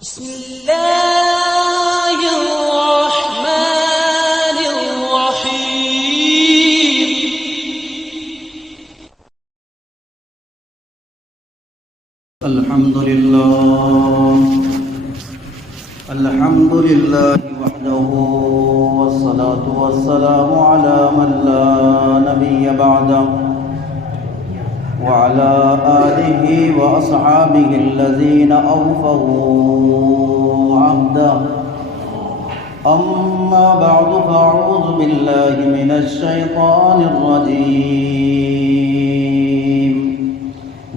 بسم الله الرحمن الرحيم. الحمد لله وحده والصلاة والسلام على من لا نبي بعده وعلى آله وأصحابه الذين أوفوا عهده. أما بعد فأعوذ بالله من الشيطان الرجيم.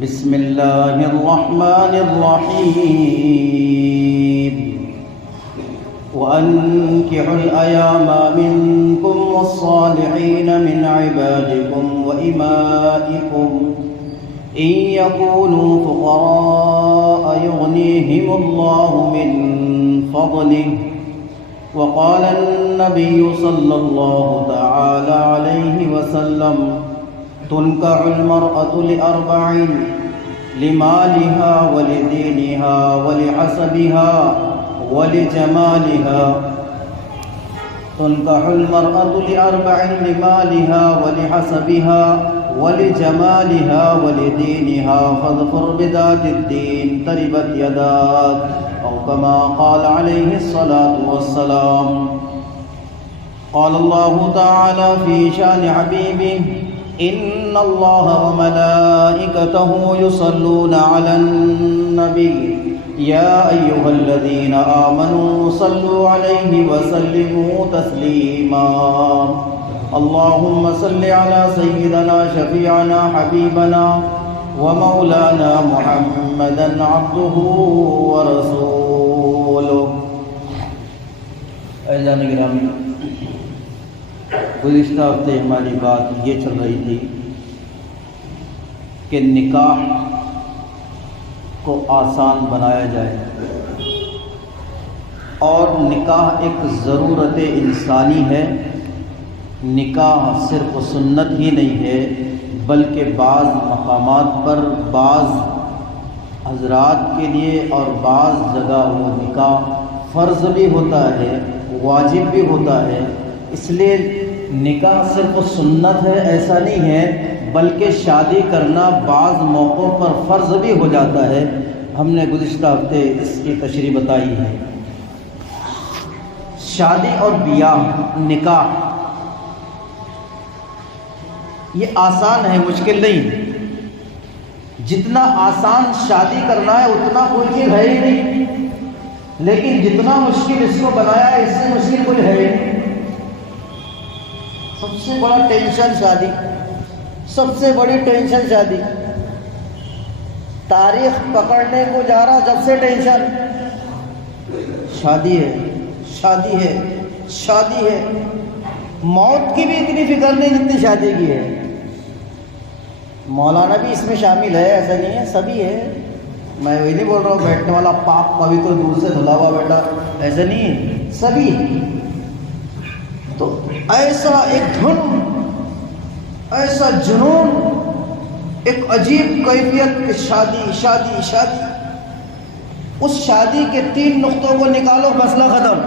بسم الله الرحمن الرحيم. وأنكحوا الأيام منكم والصالحين من عبادكم وإمائكم إن يكونوا فقراء يغنيهم الله من فضله. وقال النبي صلى الله تعالى عليه وسلم: تنكح المرأة لأربع: لمالها ولدينها ولحسبها ولجمالها. تنكح المرأة لأربع: لمالها ولحسبها ولجمالها ولدينها فاظفر بذات الدين تربت يداك، أو كما قال عليه الصلاة والسلام. قال الله تعالى في شأن حبيبه: إن الله وملائكته يصلون على النبي يا أيها الذين آمنوا صلوا عليه وسلموا تسليما. اللهم صل على سيدنا شفيعنا حبيبنا ومولانا محمدا عبده ورسوله. اعزائي گرامی، گزشتہ ہفتے ہماری بات یہ چل رہی تھی کہ نکاح کو آسان بنایا جائے، اور نکاح ایک ضرورت انسانی ہے. نکاح صرف سنت ہی نہیں ہے، بلکہ بعض مقامات پر بعض حضرات کے لیے اور بعض جگہ وہ نکاح فرض بھی ہوتا ہے، واجب بھی ہوتا ہے. اس لیے نکاح صرف سنت ہے ایسا نہیں ہے، بلکہ شادی کرنا بعض موقعوں پر فرض بھی ہو جاتا ہے. ہم نے گزشتہ ہفتے اس کی تشریح بتائی ہے. شادی اور بیاہ، نکاح، یہ آسان ہے، مشکل نہیں. جتنا آسان شادی کرنا ہے اتنا کوئی چیز ہے ہی نہیں، لیکن جتنا مشکل اس کو بنایا ہے اس سے مشکل کوئی ہے ہی نہیں. سب سے بڑا ٹینشن شادی، سب سے بڑی ٹینشن شادی. تاریخ پکڑنے کو جا رہا جب سے ٹینشن شادی ہے، شادی ہے، شادی ہے. موت کی بھی اتنی فکر نہیں جتنی شادی کی ہے. مولانا بھی اس میں شامل ہے، ایسا نہیں ہے، سبھی ہے. میں وہی نہیں بول رہا ہوں بیٹھنے والا پاک پوتر دور سے دھلا ہوا بیٹا، ایسا نہیں ہے، سبھی. تو ایسا ایک دھن، ایسا جنون، ایک عجیب کیفیت کہ شادی شادی شادی. اس شادی کے 3 نقطوں کو نکالو، مسئلہ ختم.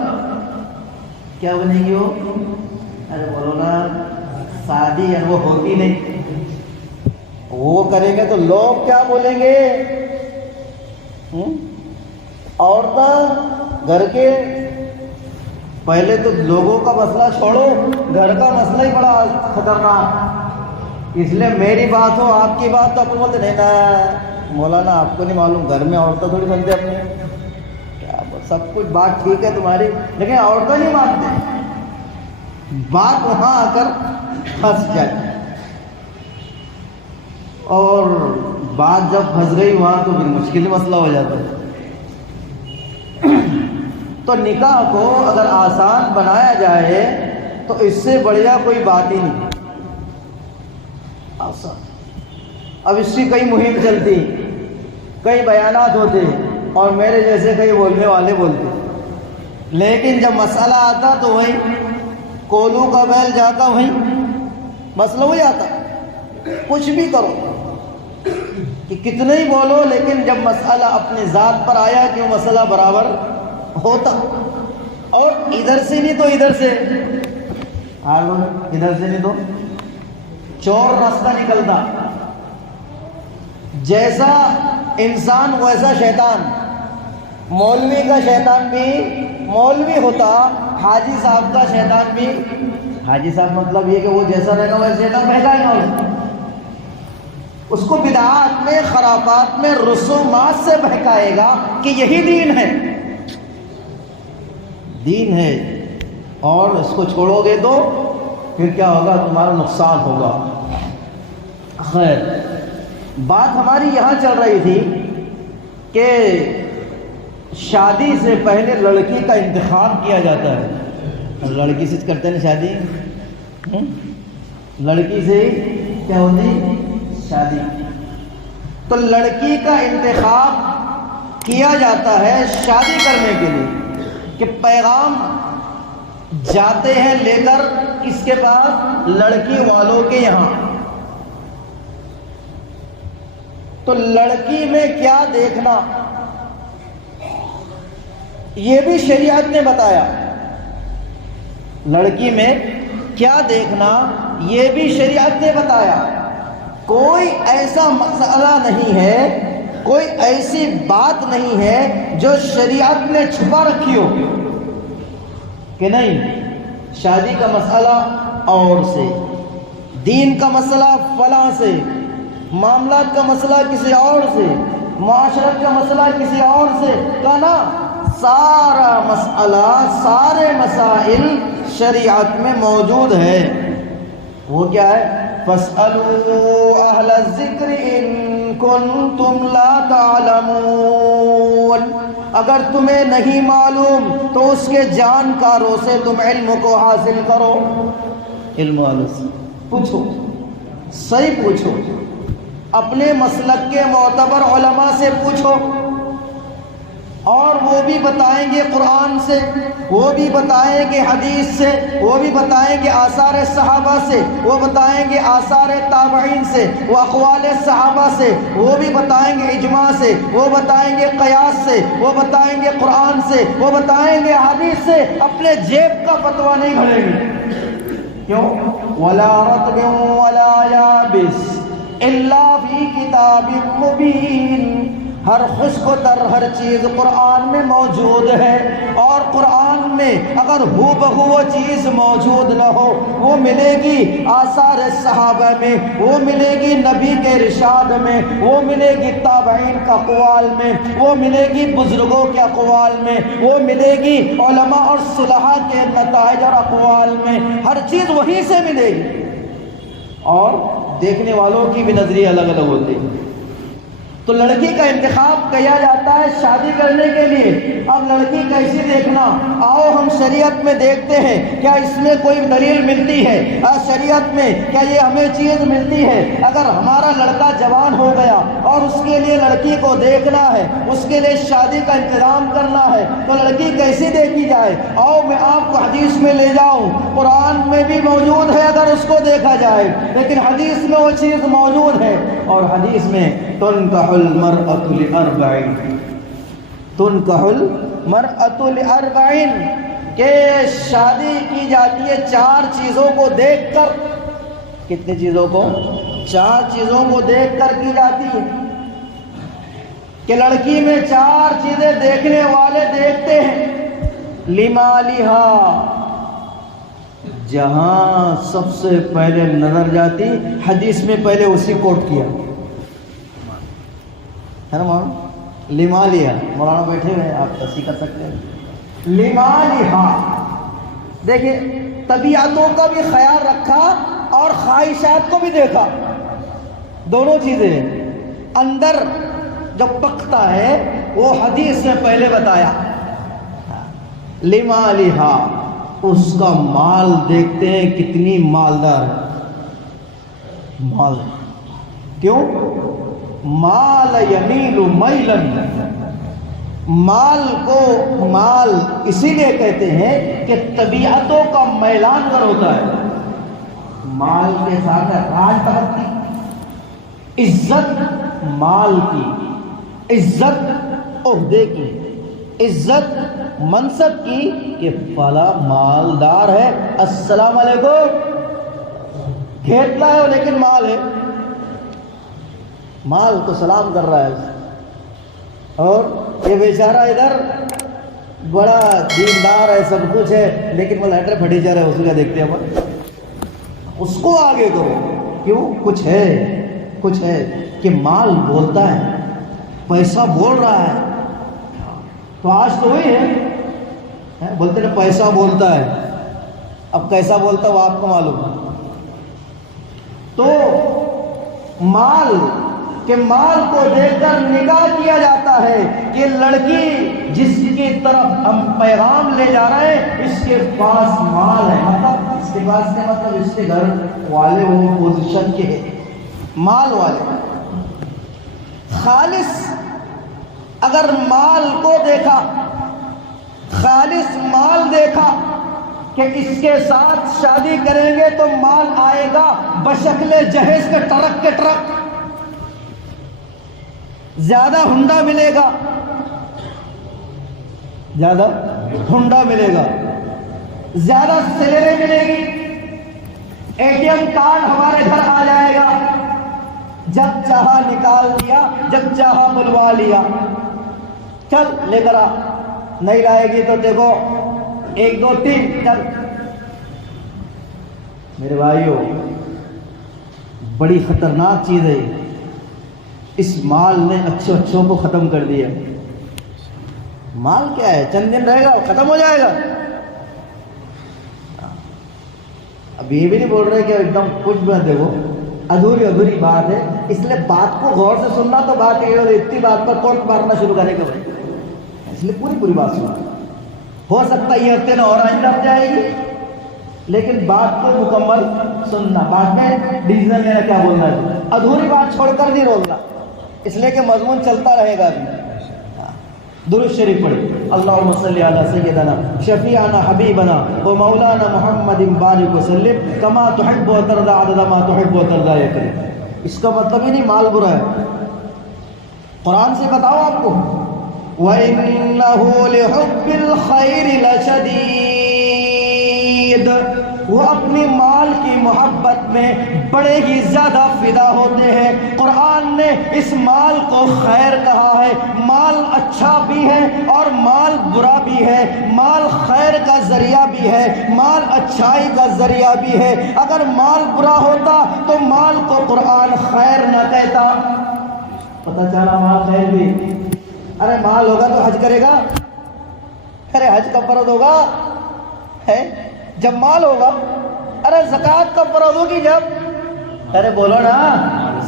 کیا بنے گی وہ؟ ارے بولو نا، شادی ہے وہ ہوتی نہیں. وہ کریں گے تو لوگ کیا بولیں گے؟ عورتیں گھر کے، پہلے تو لوگوں کا مسئلہ چھوڑو، گھر کا مسئلہ ہی بڑا خطرناک. اس لیے میری بات ہو، آپ کی بات تو اپنے بولتے نہیں نا مولانا آپ کو نہیں معلوم، گھر میں عورتیں تھوڑی بنتے اپنے. کیا سب کچھ بات ٹھیک ہے تمہاری، لیکن عورتیں نہیں مانتے. بات وہاں آ کر پھنس جائے، اور بات جب پھنس گئی وہاں تو پھر مشکل مسئلہ ہو جاتا ہے. تو نکاح کو اگر آسان بنایا جائے تو اس سے بڑھیا کوئی بات ہی نہیں. آسان. اب اس کی کئی مہم چلتی، کئی بیانات ہوتے، اور میرے جیسے کئی بولنے والے بولتے، لیکن جب مسئلہ آتا تو وہی کولو کا بیل جاتا وہیں مسئلہ ہو جاتا. کچھ بھی کرو، کہ کتنے ہی بولو لیکن جب مسئلہ اپنے ذات پر آیا کہ وہ مسئلہ برابر ہوتا، اور ادھر سے نہیں تو ادھر سے، ادھر سے نہیں تو چور راستہ نکلتا، جیسا انسان ویسا شیطان۔ مولوی کا شیطان بھی مولوی ہوتا، حاجی صاحب کا شیطان بھی حاجی صاحب، مطلب یہ کہ وہ جیسا رہے گا ویسا شیطان بہکائے گا اس کو بدعات میں، خرافات میں، رسومات سے بہکائے گا کہ یہی دین ہے، دین ہے، اور اس کو چھوڑو گے تو پھر کیا ہوگا؟ تمہارا نقصان ہوگا۔ خیر، بات ہماری یہاں چل رہی تھی کہ شادی سے پہلے لڑکی کا انتخاب کیا جاتا ہے۔ لڑکی سے کرتے ہیں شادی، لڑکی سے کیا ہوتی؟ شادی۔ تو لڑکی کا انتخاب کیا جاتا ہے شادی کرنے کے لیے، کہ پیغام جاتے ہیں لے کر کس کے پاس؟ لڑکی والوں کے یہاں۔ تو لڑکی میں کیا دیکھنا یہ بھی شریعت نے بتایا، لڑکی میں کیا دیکھنا یہ بھی شریعت نے بتایا۔ کوئی ایسا مسئلہ نہیں ہے، کوئی ایسی بات نہیں ہے جو شریعت نے چھپا رکھی ہو کہ نہیں شادی کا مسئلہ اور سے، دین کا مسئلہ فلاں سے، معاملات کا مسئلہ کسی اور سے، معاشرت کا مسئلہ کسی اور سے، کہنا سارا مسئلہ، سارے مسائل شریعت میں موجود ہے۔ وہ کیا ہے؟ فَاسْأَلُوا أَهْلَ الذِّكْرِ إِن كُنتُمْ لَا تَعْلَمُونَ، اگر تمہیں نہیں معلوم تو اس کے جانکاروں سے تم علم کو حاصل کرو۔ علم والوں سے پوچھو، صحیح پوچھو، اپنے مسلک کے معتبر علماء سے پوچھو، اور وہ بھی بتائیں گے قرآن سے، وہ بھی بتائیں گے حدیث سے، وہ بھی بتائیں گے آثار صحابہ سے، وہ بتائیں گے آثار تابعین سے، وہ اقوال صحابہ سے، وہ بھی بتائیں گے اجماع سے، وہ بتائیں گے قیاس سے، وہ بتائیں گے قرآن سے، وہ بتائیں گے حدیث سے۔ اپنے جیب کا فتویٰ نہیں گھڑیں گے، کیوں؟ وَلَا رَطْبٍ وَلَا يَابِسٍ إِلَّا فِي كِتَابٍ مُبِينٍ، ہر خشک و تر ہر چیز قرآن میں موجود ہے، اور قرآن میں اگر ہو بہو وہ چیز موجود نہ ہو، وہ ملے گی آثار صحابہ میں، وہ ملے گی نبی کے ارشاد میں، وہ ملے گی تابعین کا اقوال میں، وہ ملے گی بزرگوں کے اقوال میں، وہ ملے گی علماء اور صلحاء کے نتائج اور اقوال میں، ہر چیز وہیں سے ملے گی۔ اور دیکھنے والوں کی بھی نظریے الگ الگ ہوتے ہیں۔ تو لڑکی کا انتخاب کیا جاتا ہے شادی کرنے کے لیے۔ اب لڑکی کیسی دیکھنا، آؤ ہم شریعت میں دیکھتے ہیں، کیا اس میں کوئی دلیل ملتی ہے؟ شریعت میں کیا یہ ہمیں چیز ملتی ہے؟ اگر ہمارا لڑکا جوان ہو گیا اور اس کے لیے لڑکی کو دیکھنا ہے، اس کے لیے شادی کا انتظام کرنا ہے، تو لڑکی کیسی دیکھی جائے؟ آؤ میں آپ کو حدیث میں لے جاؤں، قرآن میں بھی موجود ہے اگر اس کو دیکھا جائے، لیکن حدیث میں وہ چیز موجود ہے، اور حدیث میں تنکح المرأة لأربعین، تنکح المرأة لأربعین، کہ شادی کی جاتی ہے 4 چیزوں کو دیکھ کر۔ کتنی چیزوں کو؟ 4 چیزوں کو دیکھ کر کی جاتی ہے، کہ لڑکی میں 4 چیزیں دیکھنے والے دیکھتے ہیں۔ لمالہا، جہاں سب سے پہلے نظر جاتی، حدیث میں پہلے اسی کوٹ کیا ہے نا مولانا، لمالہا، مولانا بیٹھے ہوئے آپ تصحیح کر سکتے ہیں۔ لمالہا، دیکھیں طبیعتوں کا بھی خیال رکھا اور خواہشات کو بھی دیکھا، دونوں چیزیں اندر جو پکتا ہے وہ حدیث میں پہلے بتایا۔ لمالہا، اس کا مال دیکھتے ہیں کتنی مالدار ہے، مال کیوں؟ مال یمیل میلن، مال کو مال اسی لیے کہتے ہیں کہ طبیعتوں کا میلان گر ہوتا ہے، مال کے ساتھ راج ترقی، عزت، مال کی، عزت عہدے کی، عزت منصب کی کہ فلاں مالدار ہے، السلام علیکم، کھیتلا ہے لیکن مال ہے، مال کو سلام کر رہا ہے. اور یہ بیچارہ ادھر بڑا دیندار ہے، سب کچھ ہے، لیکن وہ لیٹر پھٹیچر ہے، اس کا دیکھتے ہیں. اس کو آگے کرو، کیوں؟ کچھ ہے کہ مال بولتا ہے، پیسہ بول رہا ہے. تو آج تو وہی ہے، بولتے ہیں پیسہ بولتا ہے. اب کیسا بولتا ہے وہ آپ کو معلوم ہے. تو مال کو دیکھ کر نکاح کیا جاتا ہے کہ لڑکی جس کی طرف ہم پیغام لے جا رہے ہیں اس کے پاس مال ہے، مطلب اس کے پاس کا مطلب اس کے گھر والے وہ پوزیشن کے ہیں، مال والے. خالص اگر مال کو دیکھا، خالص مال دیکھا کہ اس کے ساتھ شادی کریں گے تو مال آئے گا بشکل جہیز کے ٹرک کے ٹرک، زیادہ ہنڈا ملے گا، زیادہ ہنڈا ملے گا، زیادہ سیلری ملے گی، اے ٹی ایم کارڈ ہمارے گھر آ جائے گا، جب چاہا نکال لیا، جب چاہا بلوا لیا، چل لے کر آ، نہیں لائے گی تو دیکھو 1 2 3 چل. میرے بھائیوں، بڑی خطرناک چیز ہے. اس مال نے اچھوں کو ختم کر دیا. مال کیا ہے؟ چند دن رہے گا ختم ہو جائے گا. اب یہ بھی نہیں بول رہے کہ ایک دم کچھ بھی دیکھو، ادھوری بات ہے، اس لیے بات کو غور سے سننا. تو بات یہ اور اتنی بات پر کوٹ مارنا شروع کرے گا بھائی، اس لیے پوری بات سننا. ہو سکتا ہے یہ ہفتے نہ اور آئندہ ہو جائے گی، لیکن بات کو مکمل سننا. بعد میں ڈیزنل لینا کیا بولنا ہے، ادھوری بات چھوڑ کر نہیں بولنا، اس لیے کہ مضمون چلتا رہے گا. درود شریف پڑھی. اللہم صلی علی سیدنا شفیعنا حبیبنا و مولانا محمد بارک وسلم کما تحب و ترضى عدد ما تحب و ترضى یا کریم. اس کا مطلب ہی نہیں مال برا ہے. قرآن سے بتاؤ آپ کو، وَإِنَّهُ لِحُبِّ الْخَيْرِ لَشَدِيدٌ، وہ اپنی مال کی محبت میں بڑے ہی زیادہ فدا ہوتے ہیں. قرآن نے اس مال کو خیر کہا ہے. مال اچھا بھی ہے اور مال برا بھی ہے، مال خیر کا ذریعہ بھی ہے، مال اچھائی کا ذریعہ بھی ہے. اگر مال برا ہوتا تو مال کو قرآن خیر نہ کہتا. پتہ چلا مال خیر بھی. ارے مال ہوگا تو حج کرے گا، ارے حج کا فرض ہوگا ہے جب مال ہوگا. ارے زکوٰۃ کب فرض ہوگی جب، ارے بولو نا،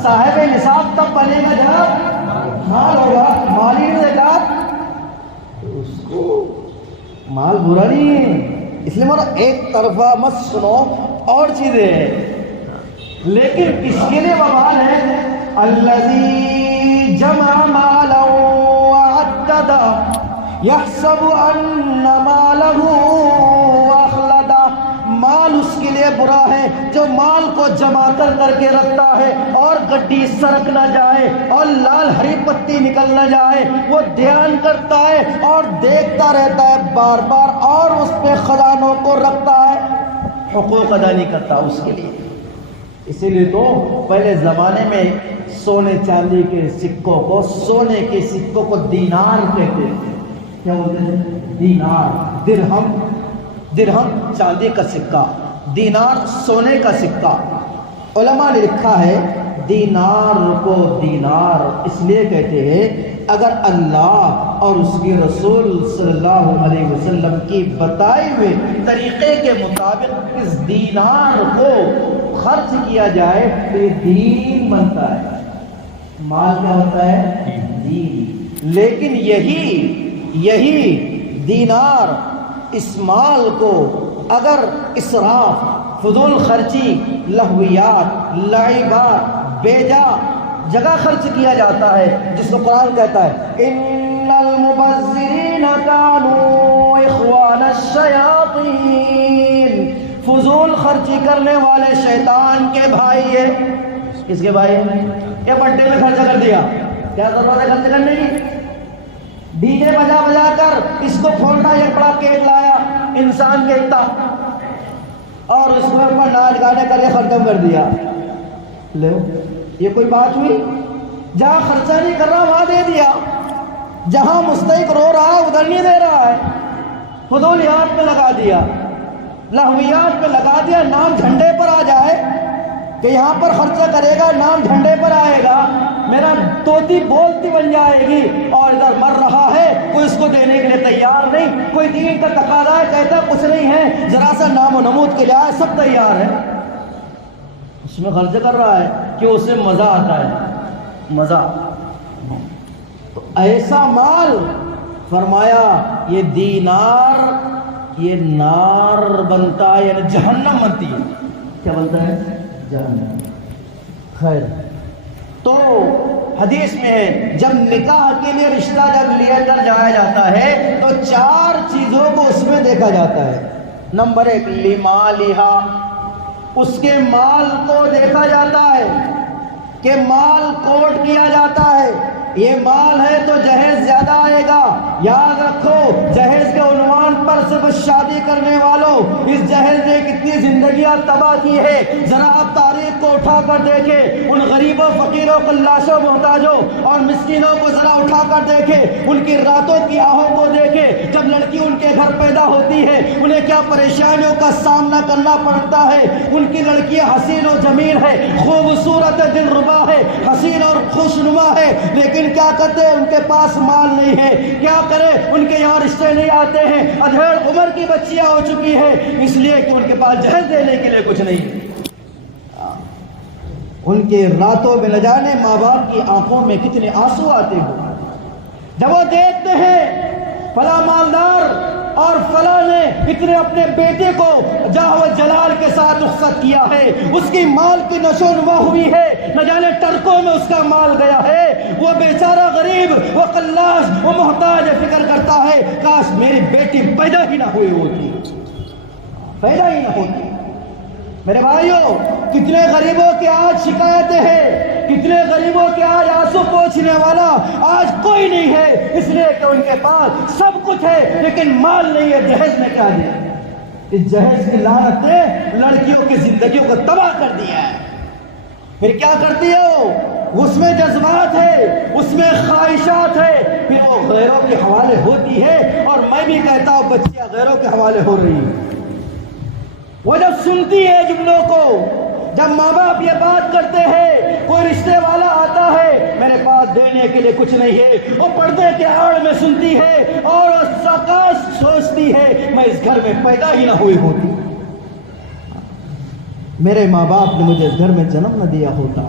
صاحب نصاب تب بنے گا جب مال ہوگا. مالی زکوٰۃ، اس کو مال برا نہیں ہے. اس لیے مارا ایک طرفہ مت سنو، اور چیزیں ہیں، لیکن اس کے لیے وبال ہے. الذی جمع مالا وعددا یحسب ان مالہ اخلدا. مال اس کے لیے برا ہے جو مال کو جمع کر کے رکھتا ہے اور گڈی سرک نہ جائے اور لال ہری پتی نکل نہ جائے. وہ دھیان کرتا ہے اور دیکھتا رہتا ہے بار بار، اور اس پہ خزانوں کو رکھتا ہے، حقوق ادا نہیں کرتا اس کے لیے. اسی لیے تو پہلے زمانے میں سونے چاندی کے سکوں کو، سونے کے سکوں کو دینار کہتے تھے. کیا بولتے ہیں؟ دینار. درہم چاندی کا سکہ، دینار سونے کا سکہ. علماء نے لکھا ہے دینار کو دینار اس لیے کہتے ہیں اگر اللہ اور اس کے رسول صلی اللہ علیہ وسلم کی بتائے ہوئے طریقے کے مطابق اس دینار کو خرچ کیا جائے تو یہ دین بنتا ہے. مال کیا ہوتا ہے؟ دین. لیکن یہی دینار اس مال کو اگر اسراف، فضول خرچی، لہویات، لعبات، بیجا جگہ خرچ کیا جاتا ہے، جس کو قرآن کہتا ہے ان المبذرین کانوا اخوان الشیاطین. فضول خرچی کرنے والے شیطان کے بھائی ہیں. کس کے بھائی ہیں؟ کہ بڈے میں خرچہ کر دیا. کیا ضرورت ہے خرچ کرنے کی؟ ڈی جے بجا بجا کر اس کو پھوڑنا، ایک بڑا کیک لایا انسان کے اتنا اور اس کو اوپر ناچ گانے کر کے ختم کر دیا. لو یہ کوئی بات ہوئی؟ جہاں خرچہ نہیں کر رہا وہاں دے دیا، جہاں مستحق رو رہا ادھر نہیں دے رہا ہے، فضولیات پہ لگا دیا، لہویات پہ لگا دیا. نام جھنڈے پر آ جائے کہ یہاں پر خرچہ کرے گا، نام جھنڈے پر آئے گا، میرا توتی بولتی بن جائے گی، اور ادھر مر رہا ہے کوئی اس کو دینے کے لیے تیار نہیں. کوئی دین کا تقاضا ہے کہتا کچھ نہیں ہے، ذرا سا نام و نمود کے لیے سب تیار ہے، اس میں خرچ کر رہا ہے کہ اسے مزہ آتا ہے. مزہ تو ایسا مال فرمایا یہ دینار یہ نار بنتا ہے، یعنی جہنم بنتی ہے. کیا بنتا ہے؟ جہنم. خیر، تو حدیث میں ہے جب نکاح کے لیے رشتہ جب لے کر جایا جاتا ہے تو 4 چیزوں کو اس میں دیکھا جاتا ہے. نمبر 1 لمالہا، اس کے مال کو دیکھا جاتا ہے کہ مال کوٹ کیا جاتا ہے. یہ مال ہے تو جہیز زیادہ آئے گا. یاد رکھو جہیز کے عنوان پر صرف شادی کرنے والوں اس جہیز نے کتنی زندگیاں تباہ کی ہے. ذرا آپ تاریخ کو اٹھا کر دیکھیں، ان غریبوں فقیروں قلاشوں محتاجوں اور مسکینوں کو ذرا اٹھا کر دیکھیں، ان کی راتوں کی آہوں کو دیکھیں. جب لڑکی ان کے گھر پیدا ہوتی ہے انہیں کیا پریشانیوں کا سامنا کرنا پڑتا ہے. ان کی لڑکیاں حسین و جمیل ہے، خوبصورت دلربا ہے، حسین اور خوشنما ہے، لیکن کیا کرتے ہیں؟ ان کے پاس مال نہیں ہے. کیا کرے؟ ان کے یہاں رشتے نہیں آتے ہیں. ادھیڑ عمر کی بچیاں ہو چکی ہیں اس لیے کہ ان کے پاس جہیز دینے کے لیے کچھ نہیں. ان کے راتوں میں نہ جانے ماں باپ کی آنکھوں میں کتنے آنسو آتے ہوں جب وہ دیکھتے ہیں فلاں مالدار اور فلاں نے اتنے اپنے بیٹے کو جاہ و جلال کے ساتھ رخصت کیا ہے، اس کی مال کی نشو نما ہوئی ہے، نہ جانے ٹرکوں میں اس کا مال گیا ہے. وہ بیچارہ غریب، وہ قلاش، وہ محتاج فکر کرتا ہے کاش میری بیٹی پیدا ہی نہ ہوئی ہوتی، پیدا ہی نہ ہوتی. میرے بھائیوں کتنے غریبوں کی آج شکایتیں ہیں، کتنے غریبوں کے آج آنسو پوچھنے والا آج کوئی نہیں ہے، اس لیے کہ ان کے پاس سب کچھ ہے لیکن مال نہیں ہے. جہیز نے کیا دیا؟ اس جہیز کی لعنت نے لڑکیوں کی زندگیوں کو تباہ کر دیا ہے. پھر کیا کرتی ہے وہ؟ اس میں جذبات ہے، اس میں خواہشات ہے، پھر وہ غیروں کے حوالے ہوتی ہے. اور میں بھی کہتا ہوں بچیاں غیروں کے حوالے ہو رہی ہیں. وہ جب سنتی ہے جملوں کو، جب ماں باپ یہ بات کرتے ہیں، کوئی رشتے والا آتا ہے میرے پاس دینے کے لیے کچھ نہیں ہے، وہ پردے کے آڑ میں سنتی ہے اور سکاش سوچتی ہے میں اس گھر میں پیدا ہی نہ ہوئی ہوتی، میرے ماں باپ نے مجھے اس گھر میں جنم نہ دیا ہوتا،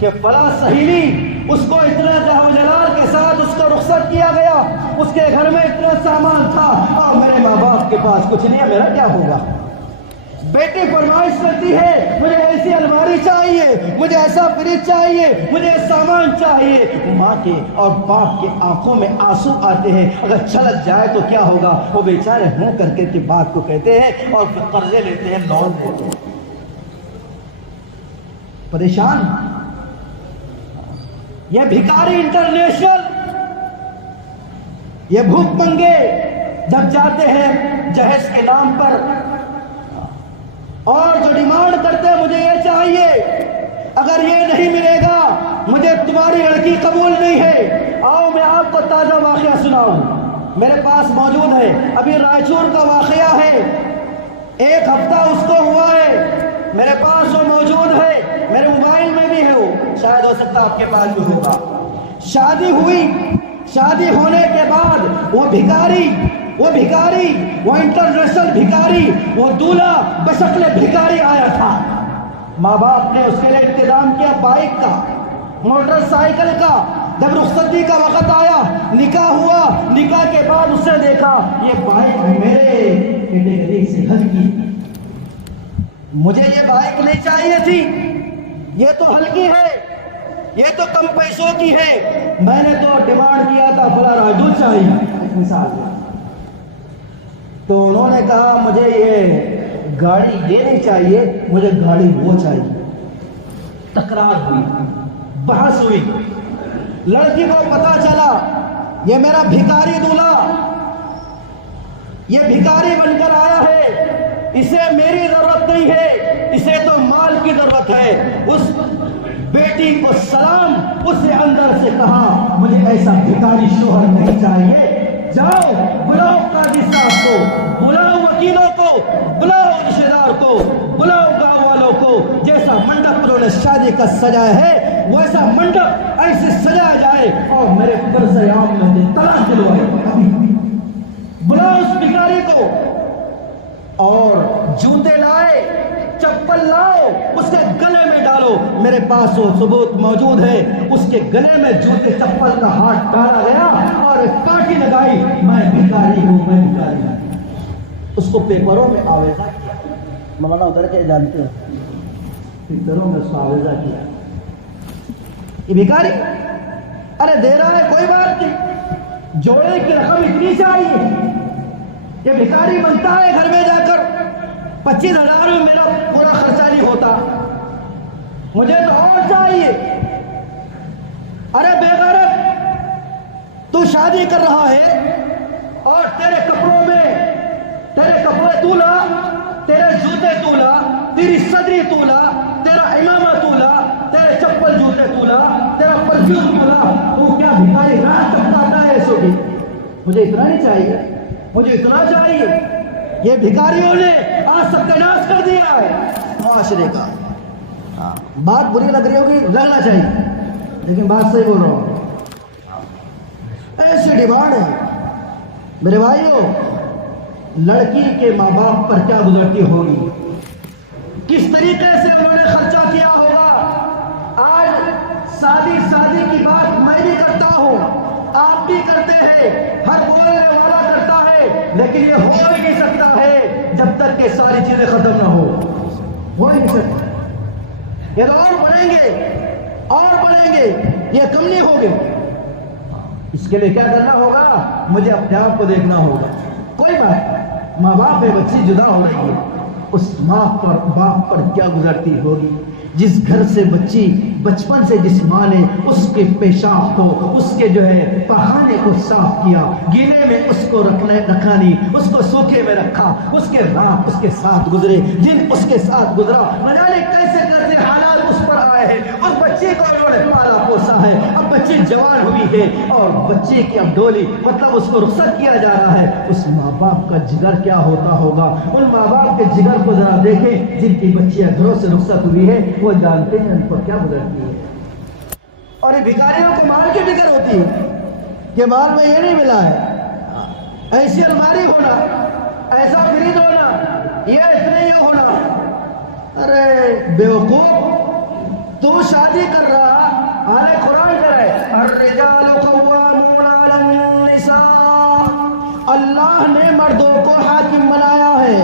کہ فلاں سہیلی اس کو اتنا جاہ و جلال کے ساتھ اس کو رخصت کیا گیا، اس کے گھر میں اتنا سامان تھا اور میرے ماں باپ کے پاس کچھ نہیں ہے، میرا کیا ہوگا؟ بیٹی فرمائش کرتی ہے مجھے ایسی الماری چاہیے، مجھے ایسا فریج چاہیے، مجھے سامان چاہیے. ماں کے اور باپ کے آنکھوں میں آنسو آتے ہیں. اگر چھلک جائے تو کیا ہوگا؟ وہ بیچارے ہوں کر کے بات کو کہتے ہیں اور پھر قرضے لیتے ہیں، لون لیتے ہیں، پریشان. یہ بھکاری انٹرنیشنل، یہ بھوک منگے جب جاتے ہیں جہیز کے نام پر اور جو ڈیمانڈ کرتے ہیں مجھے یہ چاہیے، اگر یہ نہیں ملے گا مجھے تمہاری لڑکی قبول نہیں ہے. آؤ میں آپ کو تازہ واقعہ سناؤں، میرے پاس موجود ہے، ابھی رائچور کا واقعہ ہے، 1 ہفتہ اس کو ہوا ہے، میرے پاس وہ موجود ہے، میرے موبائل میں بھی ہے، وہ شاید ہو سکتا آپ کے پاس بھی ہوگا. شادی ہوئی، شادی ہونے کے بعد وہ بھکاری، وہ انٹرنیشنل بھکاری، وہ دولہا بشکل بھکاری آیا تھا. ماں باپ نے اس کے لیے انتظام کیا بائک کا، موٹر سائیکل کا. جب رخصتی کا وقت آیا، نکاح ہوا، نکاح کے بعد اس نے دیکھا یہ بائک میرے کیٹیگری سے ہلکی، مجھے یہ بائک نہیں چاہیے تھی، یہ تو ہلکی ہے، یہ تو کم پیسوں کی ہے، میں نے تو ڈیمانڈ کیا تھا فلاں راجو چاہیے مثال. تو انہوں نے کہا مجھے یہ گاڑی یہ نہیں چاہیے، مجھے گاڑی وہ چاہیے. تکرار ہوئی، بحث ہوئی. لڑکی کو پتا چلا یہ میرا بھکاری دولہا، یہ بھکاری بن کر آیا ہے، اسے میری ضرورت نہیں ہے، اسے تو مال کی ضرورت ہے. اس بیٹی کو سلام، اس نے اندر سے کہا مجھے ایسا بھکاری شوہر نہیں چاہیے. جاؤ بلاؤ قاضی صاحب کو، بلاؤ وکیلوں کو، بلاؤ رشتہ دار کو، بلاؤ گاؤں والوں کو. جیسا منڈپ انہوں نے شادی کا سجایا ہے ویسا منڈپ ایسے سجایا جائے اور میرے قرض عام میں طلاق دلوائے. بلاؤ اس بھکاری کو اور جوتے لائے، چپل لاؤ، اس کے گلے میں ڈالو. میرے پاس وہ ثبوت موجود ہے، اس کے گلے میں جوتے چپل کا ہاتھ ڈالا گیا اور کاٹی لگائی، میں بھکاری ہوں، میں بھکاری ہوں. اس کو پیپروں میں آویزہ کیا. مولانا ادھر کے جانتے ہیں، پیپروں میں اس کو آویزہ کیا. یہ بھکاری ارے دے رہا ہے کوئی بات نہیں، جوڑے کی رقم اتنی چاہیے. یہ بھکاری بنتا ہے گھر میں جا کر 25,000 میں میرا پورا خرچہ نہیں ہوتا، مجھے تو اور چاہیے. ارے بے غیرت، تو شادی کر رہا ہے اور تیرے کپڑوں میں تیرے کپڑے تولا، تیرے جوتے تولا، تیری صدری تولا، تیرا امامہ تولا، تیرے چپل جوتے تولا، تیرا پرفیوم تولا. تو کیا بھکاری رات چپکاتا ہے ایسے بھی؟ مجھے اتنا نہیں چاہیے، مجھے اتنا چاہیے. یہ بھکاریوں نے آج ستیہ کر دیا ہے معاشرے کا. بات بری لگ رہی ہوگی، لگنا چاہیے، لیکن بات صحیح بول رہا ہوں. ایسی ڈیمانڈ ہے میرے بھائیوں. لڑکی کے ماں باپ پر کیا گزرتی ہوگی، کس طریقے سے انہوں نے خرچہ کیا ہوگا. آج شادی کی بات میں بھی کرتا ہوں، آپ بھی کرتے ہیں، ہر بولنے والا کرتا ہے، لیکن یہ ہو ہی نہیں سکتا ہے جب تک کہ ساری چیزیں ختم نہ ہو ہی نہیں سکتا. یہ تو اور بڑھیں گے، یہ کم نہیں ہوگے. اس کے لیے کیا کرنا ہوگا؟ مجھے اپنے آپ کو دیکھنا ہوگا. کوئی بات، ماں باپ میں بچی جدا ہو رہی ہے، اس ماں پر باپ پر کیا گزرتی ہوگی. جس گھر سے بچی بچپن سے جس ماں نے اس کے پیشاب کو، اس کے جو ہے پخانے کو صاف کیا، گیلے میں اس کو رکھا نہیں، اس کو سوکھے میں رکھا، اس کے رات اس کے ساتھ گزرے، دن اس کے ساتھ گزرا، نہ جانے کیسے کرتے حالات اس پر آئے ہیں. اس بچی کو انہوں نے پالا پوسا ہے، اب بچی جوان ہوئی ہے اور بچے کی اب ڈولی مطلب اس کو رخصت کیا جا رہا ہے. اس ماں باپ کا جگر کیا ہوتا ہوگا. ان ماں باپ کے جگر کو ذرا دیکھیں جن کی بچیاں گھروں سے رخصت ہوئی ہے، وہ جانتے ہیں ان پر کیا گزرتی ہے. اور یہ بھکاریوں کو مال کی فکر ہوتی ہے کہ مال میں یہ نہیں ملا ہے، ایسی الماری ہونا، ایسا فریج ہونا، یہ اتنے یہ ہونا. ارے بیوقوف، تم شادی کر رہا، آنے قرآن کرے الرجال قوامون علی النساء. اللہ نے مردوں کو حاکم بنایا ہے،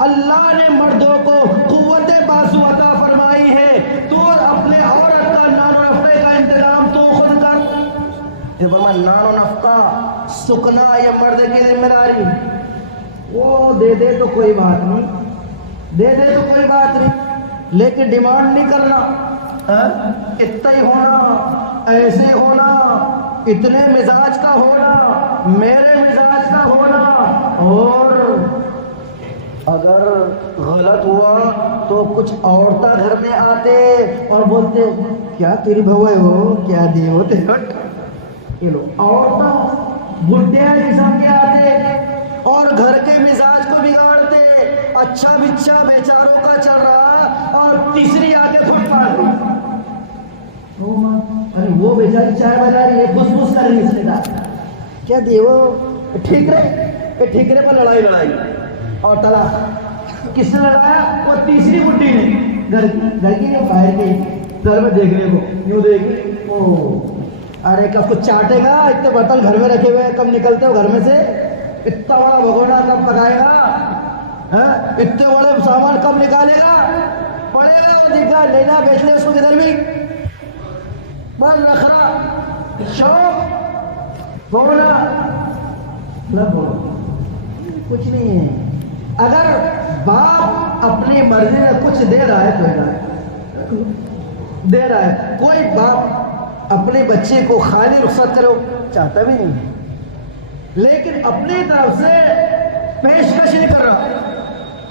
اللہ نے مردوں کو قوت بازو عطا فرمائی ہے. تو اپنے عورت کا نان و نفقے کا انتظام تو خود کر. یہ فرمایا نان و نفقہ سکنا یہ مرد کی ذمہ داری. وہ دے دے تو کوئی بات نہیں، دے دے تو کوئی بات نہیں، لیکن ڈیمانڈ نہیں کرنا. اتنا ہی ہونا، ایسے ہونا، اتنے مزاج کا ہونا، میرے مزاج کا ہونا. اور اگر غلط ہوا تو کچھ عورتیں گھر میں آتے اور بولتے کیا تیری بہو ہے وہ، کیا دی وہ تیرٹ. یہ لو عورتیں بڈھے قسم کے آتے اور گھر کے مزاج کو بگاڑتے. اچھا بچہ بیچاروں کا چل رہا اور تیسری آ کے پھٹ مارتی. ارے وہ بیچاری چائے بنا رہی ہے، بس بس کر رہی ہے، کیا دی وہ ٹھیکرے، ٹھیکرے پر لڑائی اور طلاق. کس نے لڑایا؟ وہ تیسری بڈھی نے. گھر کی یا باہر کی؟ گھر میں دیکھنے کو یوں دیکھی. ارے کب کچھ چاٹے گا؟ اتنے برتن گھر میں رکھے ہوئے، کب نکلتے ہو گھر میں سے؟ اتنا بڑا بھگونا کب پکائے گا؟ اتنے بڑے سامان کب نکالے گا؟ پڑے گا وہ دکھا لینا بیچ لے اس کو کدھر بھی. بس رکھنا شوق بولنا کچھ نہیں ہے. اگر باپ اپنی مرضی میں کچھ دے رہا ہے، کوئی دے رہا ہے، کوئی باپ اپنے بچے کو خالی رخصت کرو چاہتا بھی نہیں، لیکن اپنی طرف سے پیشکش نہیں کر رہا.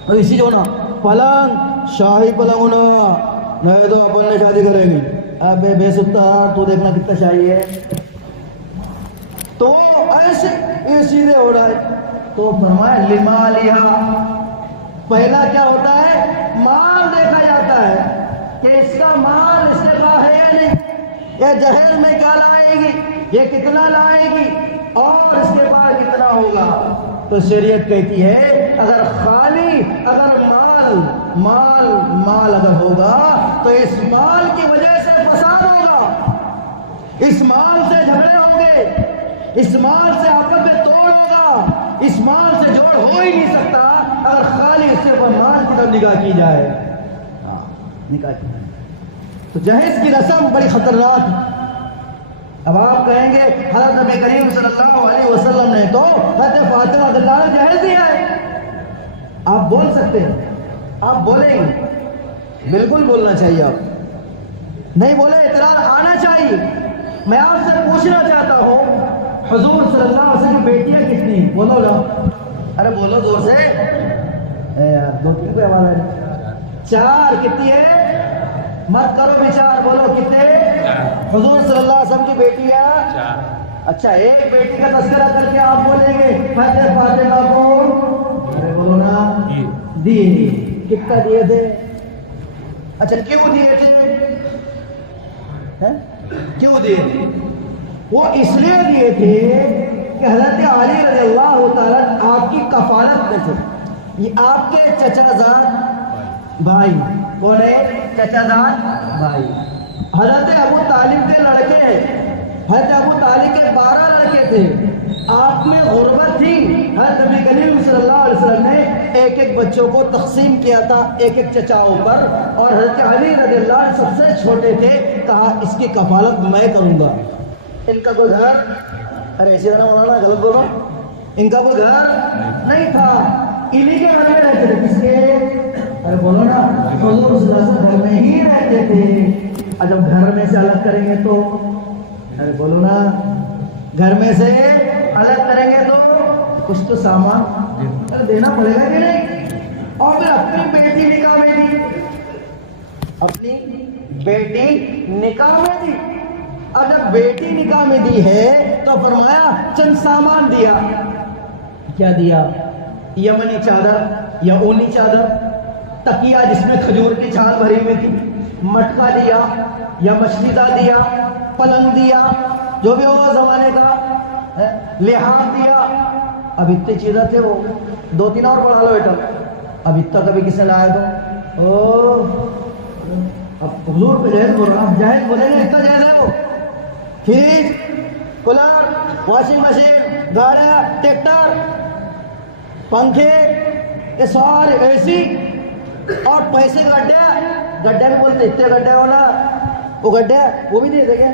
اور اسی جو نا پلنگ شاہی پلنگ ہونا نہیں تو اپن نے شادی کریں گے. ابے بے ستا تو دیکھنا کتنا شاہی ہے. تو ایسے یہ سیدھے ہو رہا ہے. تو فرمایا لما لیا، پہلا کیا ہوتا ہے؟ مال دیکھا جاتا ہے کہ اس کا مال اس کے پاس ہے یا نہیں، یہ جہیز میں کیا لائے گی، یہ کتنا لائے گی اور اس کے بعد کتنا ہوگا. تو شریعت کہتی ہے اگر خالی اگر مال اگر ہوگا تو اس مال کی وجہ سے فساد ہوگا، اس مال سے جھگڑے ہوں گے، اس مال سے آپس میں توڑ ہوگا، اس مال سے جوڑ ہو ہی نہیں سکتا اگر خالی اس سے مال کی طرف نگاہ کی جائے. نکاح کی تو جہیز کی رسم بڑی خطرناک ہے. اب آپ کہیں گے حضرت نبی کریم صلی اللہ علیہ وسلم نے تو حضرت فاطمہ رضی اللہ عنہا جہیز دیا ہے. آپ بول سکتے ہیں، آپ بولیں گے، بالکل بولنا چاہیے. آپ نہیں بولے اعتراض آنا چاہیے. میں آپ سے پوچھنا چاہتا ہوں حضور صلی اللہ علیہ وسلم کی بیٹیاں کتنی ہیں؟ بولو نا، ارے بولو زور سے. یار دو تین کو آواز ہے. 4. کتنی ہے؟ مت کرو بچار، بولو کتنے؟ حضور صلی اللہ علیہ وسلم کی بیٹیاں 4. اچھا ایک بیٹی کا تذکرہ کر کے آپ بولیں گے حضرت فاطمہ کو، ارے بولو نا، دیے. کتنا دیے تھے؟ اچھا کیوں دیے تھے؟ کیوں دیے تھے؟ وہ اس لیے دیے تھے کہ حضرت علی رضی اللہ تعالیٰ آپ کی کفالت میں تھے. یہ آپ کے چچا زاد بھائی، کون ہے؟ چچا زاد بھائی. حضرت ابو طالب کے لڑکے ہیں. حضرت ابو طالب کے 12 لڑکے تھے. آپ میں غربت تھی. حضرت نبی کریم صلی اللہ علیہ وسلم نے ایک ایک بچوں کو تقسیم کیا تھا ایک ایک چچاؤں پر، اور حضرت علی رضی اللہ عنہ سب سے چھوٹے تھے. کہا اس کی کفالت میں کروں گا. ان کا کوئی گھر، ارے اسی طرح مولانا غلط بول رہا ہوں، ان کا کوئی گھر نہیں تھا، انہی کے گھر میں رہتے تھے. کس کے؟ ارے بولو نا، حضور صلی اللہ علیہ وسلم گھر میں ہی رہتے تھے. اور جب گھر میں سے الگ کریں گے تو، ارے بولو نا، گھر میں سے الگ کریں گے تو کچھ تو سامان دینا پڑے گا کہ نہیں. اور پھر اپنی بیٹی نکاح میں دی، اپنی بیٹی نکاح میں دی. اور جب بیٹی نکاح میں دی ہے تو فرمایا چند سامان دیا. کیا دیا؟ یمنی چادر یا اونی چادر، تکیہ جس میں کھجور کی چھال بھری ہوئی تھی، مٹکا دیا یا مچھلیدہ دیا، پلنگ دیا، جو بھی ہوگا زمانے کا، لحاظ دیا. اب اتنی چیزیں تھے، وہ 2-3 اور بڑھا لو بیٹا. اب اتنا کبھی کس نے لایا تو اب حضور پہ جہیز بول رہا، اب جہیز بولیں گے اتنا جہیز ہے. وہ فریج، کولر، واشنگ مشین، گاڑیاں، ٹریکٹر، پنکھے، یہ سارے اے سی، اور پیسے گڈھے بھی بولتے، اتنے گڈھے ہونا، وہ گڈھے وہ بھی نہیں دے گے.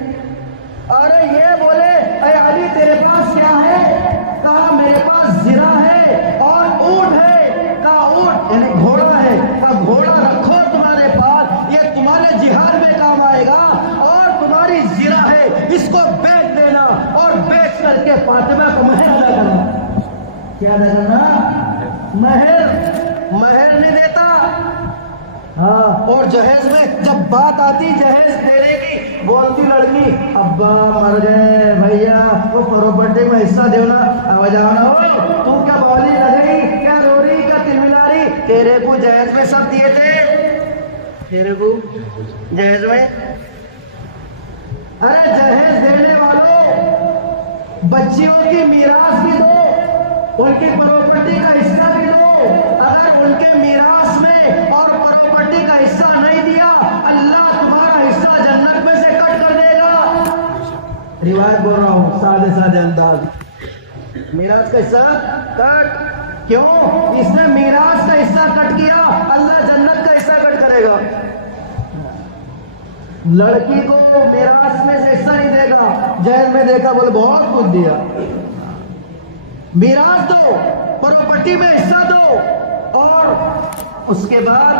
ارے یہ بولے اے علی تیرے پاس کیا ہے؟ کہا میرے پاس زرہ ہے اور اونٹ ہے. کہا اونٹ یعنی گھوڑا ہے. کہا گھوڑا رکھو تمہارے پاس، یہ تمہارے جہاد میں کام آئے گا. اور تمہاری زرہ ہے، اس کو بیچ دینا اور بیچ کر کے فاطمہ کو مہر ادا کرنا. کیا ادا کرنا؟ مہر نہیں دیتا. ہاں، اور جہیز میں جب بات آتی جہیز دینے کی، بولتی لڑکی ابا مر گئے بھیا، وہ پراپرٹی میں حصہ دینا. آواز آنا ہو تو کیا بولی لگئی، کیا رو رہی، کیا تل ملا رہی؟ تیرے کو جہیز میں سب دیے تھے، تیرے کو جہیز میں. ارے جہیز دینے والوں بچیوں کی میراث بھی دو، ان کی پراپرٹی کا حصہ بھی دو. اگر ان کے میراث میں اور پراپرٹی کا حصہ نہیں دیا، اللہ تمہارا حصہ جنت میں سے کٹ کر دے گا. روایت بول رہا ہوں سادے انداز. میراث کا حصہ کٹ. کیوں؟ اس نے میراث کا حصہ کٹ کیا، اللہ جنت کا حصہ کٹ کرے گا. لڑکی کو میراث میں سے حصہ نہیں دے گا، جہیز میں دے گا. بولے بہت کچھ دیا. میراث دو، پراپرٹی میں حصہ دو، اور اس کے بعد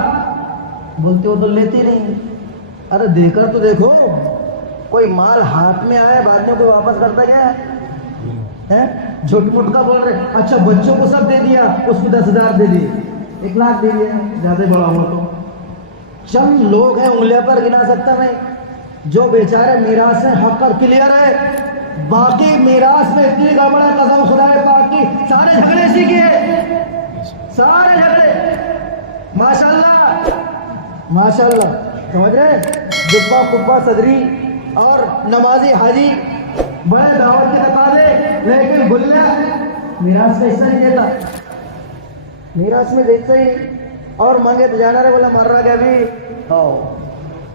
بولتے ہو تو لیتی نہیں. ارے دے کر تو دیکھو. کوئی مال ہاتھ میں آئے بعد میں کوئی واپس کرتا کیا ہے؟ جھوٹ موٹ کا بول رہے اچھا بچوں کو سب دے دیا, اس کو 10,000 دے دیے, 1 لاکھ دے دیا, زیادہ بڑا ہوا تو چند لوگ ہیں انگلیاں پر گنا سکتا میں جو بیچارے میراث سے حق پر کلیئر ہے, باقی میراث میں اتنی گڑبڑ ہے قسم خدا پاک کی سارے جھگڑے اسی کے, سارے جھگڑے ماشاءاللہ ماشاءاللہ سمجھ رہے, جبا کبا صدری اور نمازی حاجی بڑے دعوت کے تقاضے, لیکن گلہ میراث کا حصہ نہیں دیتا, میراث میں دیتا ہی اور مانگے تو جانا رہے, بولا مر رہا گیا بھی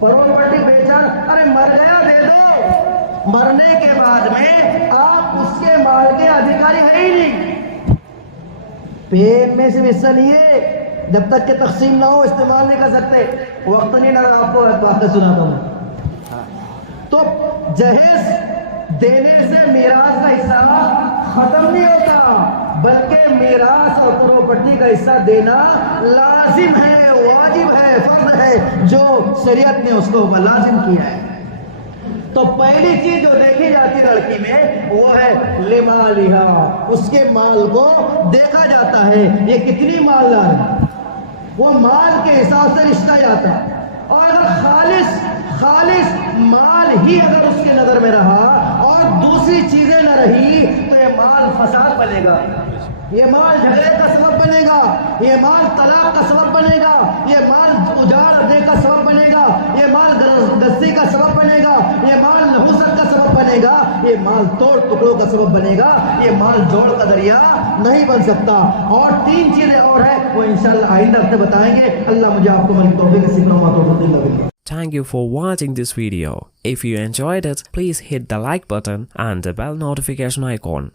پراپرٹی بیچا, ارے مر گیا دے دو, مرنے کے بعد میں آپ اس کے مال کے ادھیکاری ہے ہی نہیں, پیٹ میں سے حصہ نہیں ہے, جب تک کہ تقسیم نہ ہو استعمال نہیں کر سکتے. وقت نہیں نہ آپ کو باتیں سناتا ہوں. تو جہیز دینے سے میراث کا حصہ ختم نہیں ہوتا, بلکہ میراث اور پراپرٹی کا حصہ دینا لازم ہے, واجب ہے, فرض ہے, جو شریعت نے اس کو لازم کیا ہے. تو پہلی چیز جو دیکھی جاتی لڑکی میں وہ ہے لمالہا, اس کے مال کو دیکھا جاتا ہے یہ کتنی مالدار ہے, وہ مال کے حساب سے رشتہ جاتا ہے. اور اگر خالص مال ہی اگر اس کے نظر میں رہا اور دوسری چیزیں نہ رہی تو یہ مال فساد بنے گا, یہ مال جھگڑے کا سبب بنے گا, یہ مال طلاق کا سبب بنے گا, یہ مال اجاڑنے کا سبب بنے گا, یہ مال دستی کا سبب بنے گا, یہ مال نحوست کا سبب بنے گا, یہ مال توڑ ٹکڑوں کا سبب بنے گا, یہ مال جوڑ کا ذریعہ نہیں بن سکتا. اور 3 چیزیں اور ہیں وہ انشاءاللہ آئندہ ہفتے بتائیں گے. اللہ مجھے آپ کو مل توفیق نصیب فرمائے, توفیق دے. Thank you for watching this video. If you enjoyed it, please hit the like button and the bell notification icon.